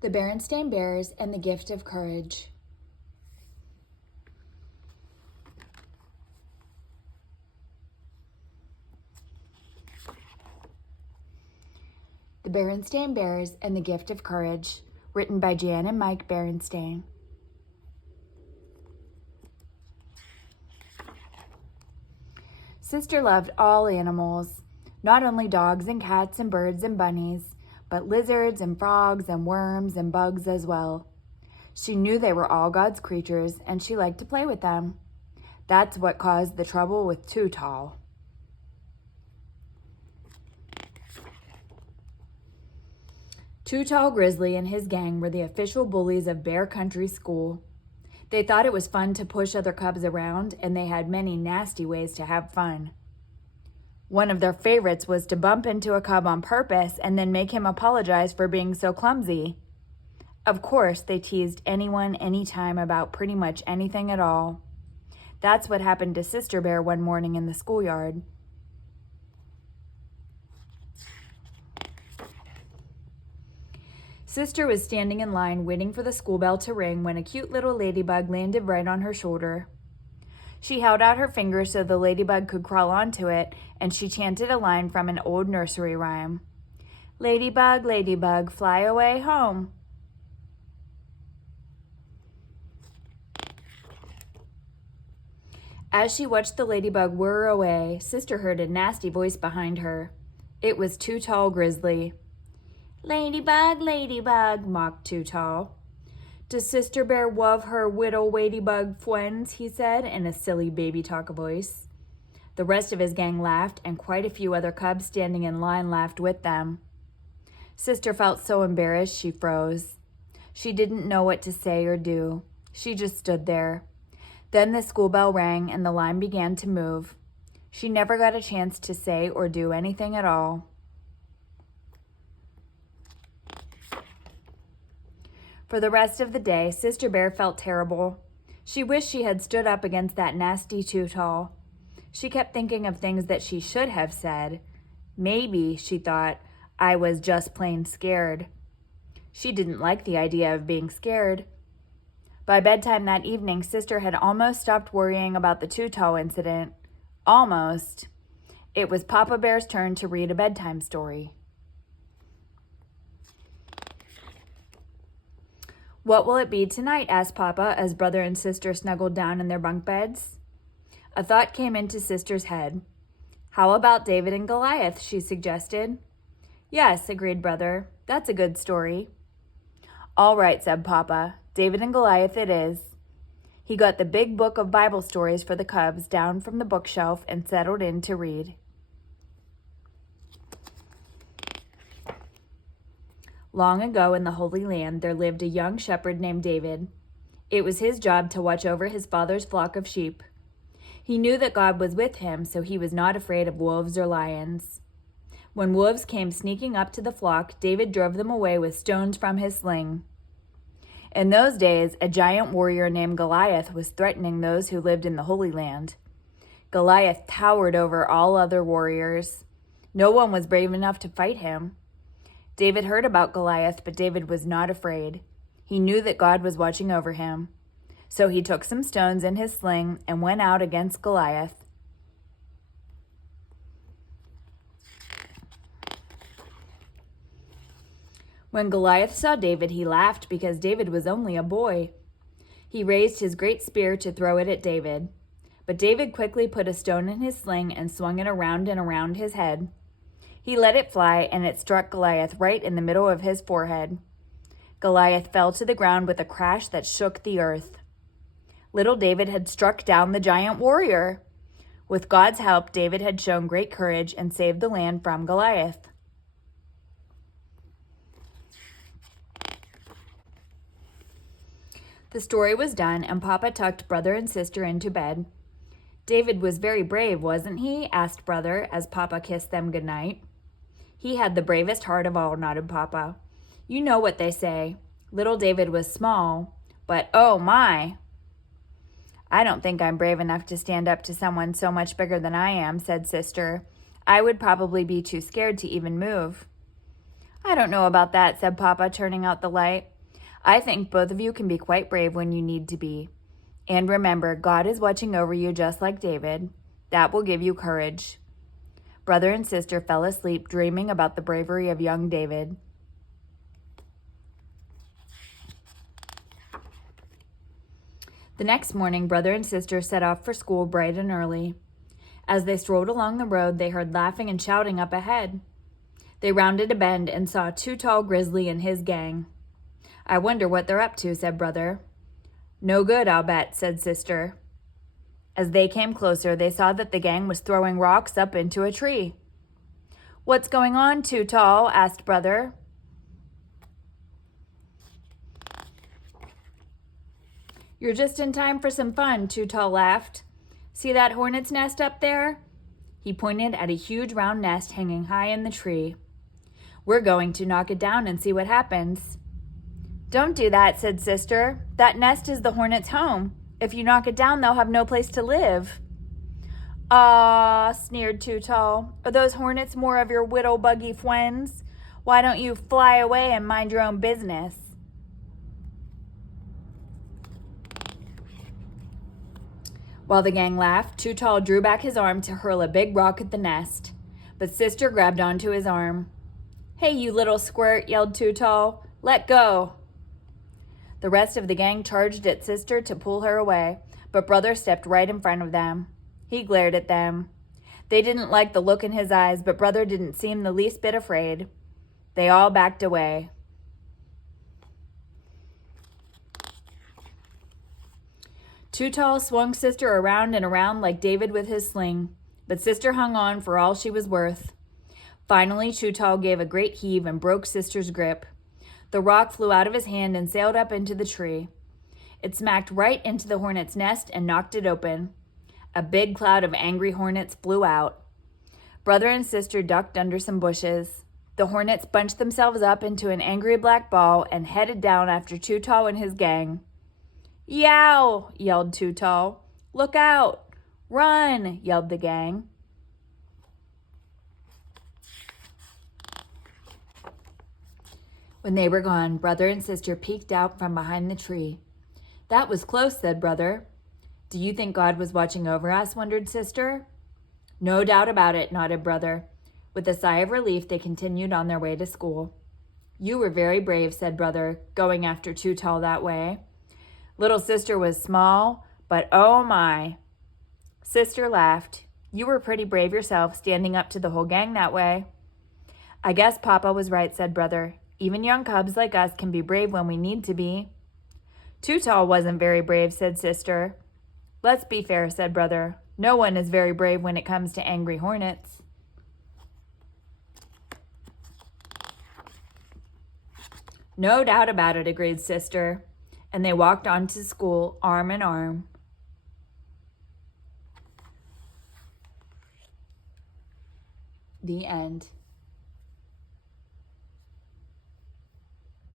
The Berenstain Bears and the Gift of Courage. The Berenstain Bears and the Gift of Courage, written by Jan and Mike Berenstain. Sister loved all animals, not only dogs and cats and birds and bunnies, but lizards and frogs and worms and bugs as well. She knew they were all God's creatures, and she liked to play with them. That's what caused the trouble with Too Tall. Too Tall Grizzly and his gang were the official bullies of Bear Country School. They thought it was fun to push other cubs around, and they had many nasty ways to have fun. One of their favorites was to bump into a cub on purpose and then make him apologize for being so clumsy. Of course, they teased anyone, anytime about pretty much anything at all. That's what happened to Sister Bear one morning in the schoolyard. Sister was standing in line waiting for the school bell to ring when a cute little ladybug landed right on her shoulder. She held out her finger so the ladybug could crawl onto it, and she chanted a line from an old nursery rhyme. Ladybug, ladybug, fly away home. As she watched the ladybug whir away, Sister heard a nasty voice behind her. It was Too Tall Grizzly. Ladybug, ladybug, mocked Too Tall. Does Sister Bear love her whittle ladybug friends, he said in a silly baby talk voice. The rest of his gang laughed, and quite a few other cubs standing in line laughed with them. Sister felt so embarrassed she froze. She didn't know what to say or do. She just stood there. Then the school bell rang and the line began to move. She never got a chance to say or do anything at all. For the rest of the day, Sister Bear felt terrible. She wished she had stood up against that nasty Too Tall. She kept thinking of things that she should have said. Maybe, she thought, I was just plain scared. She didn't like the idea of being scared. By bedtime that evening, Sister had almost stopped worrying about the Too Tall incident. Almost. It was Papa Bear's turn to read a bedtime story. What will it be tonight? Asked Papa as brother and sister snuggled down in their bunk beds. A thought came into Sister's head. How about David and Goliath? She suggested. Yes, agreed brother. That's a good story. All right, said Papa. David and Goliath it is. He got the big book of Bible stories for the cubs down from the bookshelf and settled in to read. Long ago in the Holy Land, there lived a young shepherd named David. It was his job to watch over his father's flock of sheep. He knew that God was with him, so he was not afraid of wolves or lions. When wolves came sneaking up to the flock, David drove them away with stones from his sling. In those days, a giant warrior named Goliath was threatening those who lived in the Holy Land. Goliath towered over all other warriors. No one was brave enough to fight him. David heard about Goliath, but David was not afraid. He knew that God was watching over him. So he took some stones in his sling and went out against Goliath. When Goliath saw David, he laughed because David was only a boy. He raised his great spear to throw it at David. But David quickly put a stone in his sling and swung it around and around his head. He let it fly, and it struck Goliath right in the middle of his forehead. Goliath fell to the ground with a crash that shook the earth. Little David had struck down the giant warrior. With God's help, David had shown great courage and saved the land from Goliath. The story was done, and Papa tucked brother and sister into bed. David was very brave, wasn't he? Asked brother as Papa kissed them goodnight. He had the bravest heart of all, nodded Papa. You know what they say. Little David was small, but oh my! I don't think I'm brave enough to stand up to someone so much bigger than I am, said Sister. I would probably be too scared to even move. I don't know about that, said Papa, turning out the light. I think both of you can be quite brave when you need to be. And remember, God is watching over you just like David. That will give you courage. Brother and sister fell asleep dreaming about the bravery of young David. The next morning, brother and sister set off for school bright and early. As they strolled along the road, they heard laughing and shouting up ahead. They rounded a bend and saw Too Tall Grizzly and his gang. I wonder what they're up to, said brother. No good, I'll bet, said sister. As they came closer, they saw that the gang was throwing rocks up into a tree. What's going on, Too Tall? Asked brother. You're just in time for some fun, Too Tall laughed. See that hornet's nest up there? He pointed at a huge round nest hanging high in the tree. We're going to knock it down and see what happens. Don't do that, said sister. That nest is the hornet's home. If you knock it down, they'll have no place to live. Ah, sneered Too Tall. Are those hornets more of your whittle-buggy friends? Why don't you fly away and mind your own business? While the gang laughed, Too Tall drew back his arm to hurl a big rock at the nest. But sister grabbed onto his arm. Hey, you little squirt, yelled Too Tall. Let go. The rest of the gang charged at sister to pull her away, but brother stepped right in front of them. He glared at them. They didn't like the look in his eyes, but brother didn't seem the least bit afraid. They all backed away. Too Tall swung sister around and around like David with his sling, but sister hung on for all she was worth. Finally, Too Tall gave a great heave and broke sister's grip. The rock flew out of his hand and sailed up into the tree. It smacked right into the hornet's nest and knocked it open. A big cloud of angry hornets flew out. Brother and sister ducked under some bushes. The hornets bunched themselves up into an angry black ball and headed down after Too Tall and his gang. Yow! Yelled Too Tall. Look out! Run! Yelled the gang. When they were gone, brother and sister peeked out from behind the tree. That was close, said brother. Do you think God was watching over us, wondered sister. No doubt about it, nodded brother. With a sigh of relief, they continued on their way to school. You were very brave, said brother, going after Too Tall that way. Little sister was small, but oh my. Sister laughed. You were pretty brave yourself, standing up to the whole gang that way. I guess Papa was right, said brother. Even young cubs like us can be brave when we need to be. Too Tall wasn't very brave, said sister. Let's be fair, said brother. No one is very brave when it comes to angry hornets. No doubt about it, agreed sister. And they walked on to school arm in arm. The end.